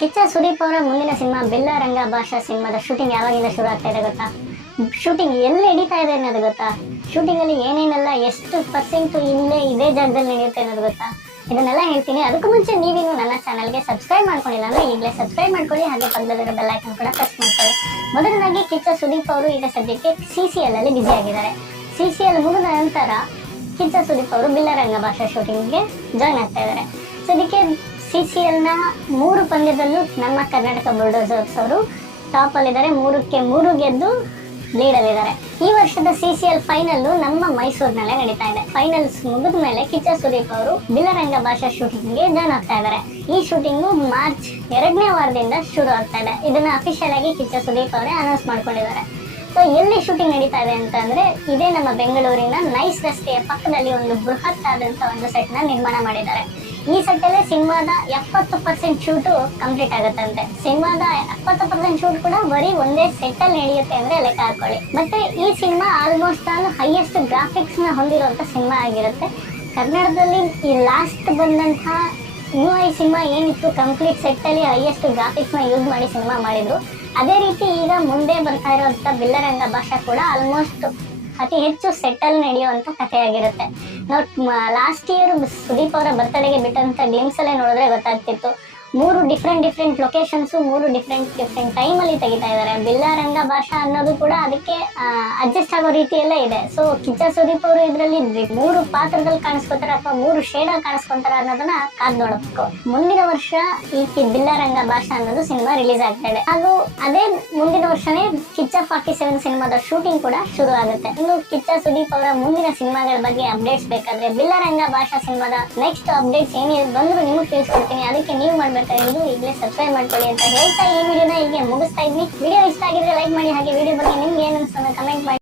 ಕಿಚ್ಚ ಸುದೀಪ್ ಅವರ ಮುಂದಿನ ಸಿನಿಮಾ ಬೆಲ್ಲ ರಂಗ ಭಾಷಾ ಸಿನಿಮಾದ ಶೂಟಿಂಗ್ ಯಾವಾಗಿಂದ ಶುರು ಆಗ್ತಾ ಇದೆ ಗೊತ್ತಾ? ಶೂಟಿಂಗ್ ಎಲ್ಲಿ ನಡೀತಾ ಇದೆ ಅನ್ನೋದು ಗೊತ್ತಾ? ಶೂಟಿಂಗಲ್ಲಿ ಏನೇನೆಲ್ಲ ಎಷ್ಟು ಪರ್ಸೆಂಟ್ ಇಲ್ಲೇ ಇದೇ ಜಾಗದಲ್ಲಿ ನಡೆಯುತ್ತೆ ಅನ್ನೋದು ಗೊತ್ತಾ? ಇದನ್ನೆಲ್ಲ ಹೇಳ್ತೀನಿ. ಅದಕ್ಕೂ ಮುಂಚೆ ನೀವಿನ್ನು ನನ್ನ ಚಾನಲ್ಗೆ ಸಬ್ಸ್ಕ್ರೈಬ್ ಮಾಡ್ಕೊಂಡಿಲ್ಲ ಅಂದ್ರೆ ಈಗಲೇ ಸಬ್ಸ್ಕ್ರೈಬ್ ಮಾಡ್ಕೊಳ್ಳಿ. ಹಾಗೆ ಪಕ್ಕದಲ್ಲಿರೋ ಬೆಲ್ ಐಕನ್ ಕೂಡ ಪ್ರೆಸ್ ಮಾಡ್ಕೊಳ್ಳಿ. ಮೊದಲನಾಗಿ ಕಿಚ್ಚ ಸುದೀಪ್ ಅವರು ಈಗ ಸದ್ಯಕ್ಕೆ ಸಿ ಸಿ ಎಲ್ ಅಲ್ಲಿ ಬ್ಯುಸಿ ಆಗಿದ್ದಾರೆ. ಸಿ ಸಿ ಎಲ್ ಮುಗಿದ ನಂತರ ಕಿಚ್ಚ ಸುದೀಪ್ ಅವರು ಬಿಲ್ಲರಂಗ ಭಾಷಾ ಶೂಟಿಂಗ್ಗೆ ಜಾಯ್ನ್ ಆಗ್ತಾ ಇದ್ದಾರೆ. ಸೊ ಸಿ ಸಿ ಎಲ್ನ ಮೂರು ಪಂದ್ಯದಲ್ಲೂ ನಮ್ಮ ಕರ್ನಾಟಕ ಬುಲ್ಡೋಸರ್ಸ್ ಅವರು ಟಾಪಲ್ಲಿದ್ದಾರೆ ಮೂರಕ್ಕೆ ಮೂರು ಗೆದ್ದು ಲೀಡಲ್ಲಿದ್ದಾರೆ ಈ ವರ್ಷದ ಸಿ ಸಿ ಎಲ್ ಫೈನಲ್ ನಮ್ಮ ಮೈಸೂರಿನಲ್ಲೇ ನಡೀತಾ ಇದೆ. ಫೈನಲ್ಸ್ ಮುಗಿದ ಮೇಲೆ ಕಿಚ್ಚ ಸುದೀಪ್ ಅವರು ಬಿಲರಂಗ ಭಾಷಾ ಶೂಟಿಂಗ್ಗೆ ಜಾಯ್ನ್ ಆಗ್ತಾ ಇದ್ದಾರೆ. ಈ ಶೂಟಿಂಗು ಮಾರ್ಚ್ ಎರಡನೇ ವಾರದಿಂದ ಶುರು ಆಗ್ತಾ ಇದೆ. ಇದನ್ನ ಅಫಿಷಿಯಲ್ ಆಗಿ ಕಿಚ್ಚ ಸುದೀಪ್ ಅವರೇ ಅನೌನ್ಸ್ ಮಾಡ್ಕೊಂಡಿದ್ದಾರೆ. ಸೊ ಎಲ್ಲಿ ಶೂಟಿಂಗ್ ನಡೀತಾ ಇದೆ ಅಂತಂದ್ರೆ ಇದೇ ನಮ್ಮ ಬೆಂಗಳೂರಿನ ನೈಸ್ ರಸ್ತೆಯ ಪಕ್ಕದಲ್ಲಿ ಒಂದು ಬೃಹತ್ ಆದಂತ ಒಂದು ಸೆಟ್ನ ನಿರ್ಮಾಣ ಮಾಡಿದ್ದಾರೆ. ಈ ಸೆಟ್ಟಲ್ಲೇ ಸಿನಿಮಾದ ಎಪ್ಪತ್ತು ಪರ್ಸೆಂಟ್ ಶೂಟು ಕಂಪ್ಲೀಟ್ ಆಗುತ್ತಂತೆ. ಸಿನಿಮಾದ ಎಪ್ಪತ್ತು ಪರ್ಸೆಂಟ್ ಶೂಟ್ ಕೂಡ ಬರೀ ಒಂದೇ ಸೆಟ್ ಅಲ್ಲಿ ನಡೆಯುತ್ತೆ ಅಂದ್ರೆ ಲೆಕ್ಕ ಹಾಕೊಳ್ಳಿ. ಮತ್ತೆ ಈ ಸಿನಿಮಾ ಆಲ್ಮೋಸ್ಟ್ ಆಲ್ ಹೈಯೆಸ್ಟ್ ಗ್ರಾಫಿಕ್ಸ್ನ ಹೊಂದಿರುವಂತ ಸಿನಿಮಾ ಆಗಿರುತ್ತೆ. ಕನ್ನಡದಲ್ಲಿ ಈ ಲಾಸ್ಟ್ ಬಂದಂತಹ ಯು ಐ ಸಿನಿಮಾ ಏನಿತ್ತು ಕಂಪ್ಲೀಟ್ ಸೆಟ್ ಅಲ್ಲಿ ಹೈಯೆಸ್ಟ್ ಗ್ರಾಫಿಕ್ಸ್ನ ಯೂಸ್ ಮಾಡಿ ಸಿನಿಮಾ ಮಾಡಿದ್ರು. ಅದೇ ರೀತಿ ಈಗ ಮುಂದೆ ಬರ್ತಾ ಇರುವಂತ ಬಿಲ್ಲರಂಗ ಭಾಷಾ ಕೂಡ ಆಲ್ಮೋಸ್ಟ್ ಅತಿ ಹೆಚ್ಚು ಸೆಟಲ್ ನಡೆಯುವಂತ ಕಥೆಯಾಗಿರುತ್ತೆ. ನಾವು ಲಾಸ್ಟ್ ಇಯರ್ ಸುದೀಪ್ ಅವರ ಬರ್ತಡೆಗೆ ಬಿಟ್ಟಂತ ಗ್ಲಿಮ್ಸ್ ಅಲ್ಲೇ ನೋಡಿದ್ರೆ ಗೊತ್ತಾಗ್ತಿತ್ತು. ಮೂರು ಡಿಫ್ರೆಂಟ್ ಡಿಫ್ರೆಂಟ್ ಲೊಕೇಶನ್ಸು ಮೂರು ಡಿಫ್ರೆಂಟ್ ಡಿಫ್ರೆಂಟ್ ಟೈಮಲ್ಲಿ ತೆಗಿತಾ ಇದ್ದಾರೆ. ಬಿಲ್ಲಾರಂಗ ಭಾಷಾ ಅನ್ನೋದು ಕೂಡ ಅದಕ್ಕೆ ಅಡ್ಜಸ್ಟ್ ಆಗೋ ರೀತಿಯಲ್ಲೇ ಇದೆ. ಸೊ ಕಿಚ್ಚ ಸುದೀಪ್ ಅವರು ಇದರಲ್ಲಿ ಮೂರು ಪಾತ್ರದಲ್ಲಿ ಕಾಣಿಸ್ಕೊತಾರೆ ಅಥವಾ ಮೂರು ಶೇಡಲ್ಲಿ ಕಾಣಿಸ್ಕೊತಾರೆ ಅನ್ನೋದನ್ನ ಕಾದ್ ನೋಡಬೇಕು. ಮುಂದಿನ ವರ್ಷ ಈ ಕಿ- ಬಿಲ್ಲಾರಂಗ ಭಾಷಾ ಅನ್ನೋದು ಸಿನಿಮಾ ರಿಲೀಸ್ ಆಗ್ತಾ ಇದೆ ಹಾಗೂ ಅದೇ ಮುಂದಿನ ವರ್ಷನೇ ಕಿಚ್ಚ ಫಾರ್ಟಿ ಸೆವೆನ್ ಸಿನಿಮಾದ ಶೂಟಿಂಗ್ ಕೂಡ ಶುರು ಆಗುತ್ತೆ. ಇನ್ನು ಕಿಚ್ಚ ಸುದೀಪ್ ಅವರ ಮುಂದಿನ ಸಿನಿಮಾಗಳ ಬಗ್ಗೆ ಅಪ್ಡೇಟ್ಸ್ ಬೇಕಾದ್ರೆ ಬಿಲ್ಲರಂಗ ಭಾಷಾ ಸಿನಿಮಾದ ನೆಕ್ಸ್ಟ್ ಅಪ್ಡೇಟ್ಸ್ ಏನೇ ಬಂದ್ರು ನಿಮಗೆ ತಿಳಿಸ್ಕೊಡ್ತೀನಿ. ಅದಕ್ಕೆ ನೀವು ಮಾಡ್ಬೇಕಾಗಿರೋದು ಈಗಲೇ ಸಬ್ಸ್ಕ್ರೈಬ್ ಮಾಡ್ಕೊಳ್ಳಿ ಅಂತ ಹೇಳ್ತಾ ಈ ವಿಡಿಯೋನ ಹೀಗೆ ಮುಗಿಸ್ತಾ ಇದ್ವಿ ವಿಡಿಯೋ ಇಷ್ಟ ಆಗಿದ್ರೆ ಲೈಕ್ ಮಾಡಿ, ಹಾಗೆ ವಿಡಿಯೋ ಬಗ್ಗೆ ನಿಮ್ಗೆ ಏನು ಅನ್ಸೋದು ಕಮೆಂಟ್ ಮಾಡಿ.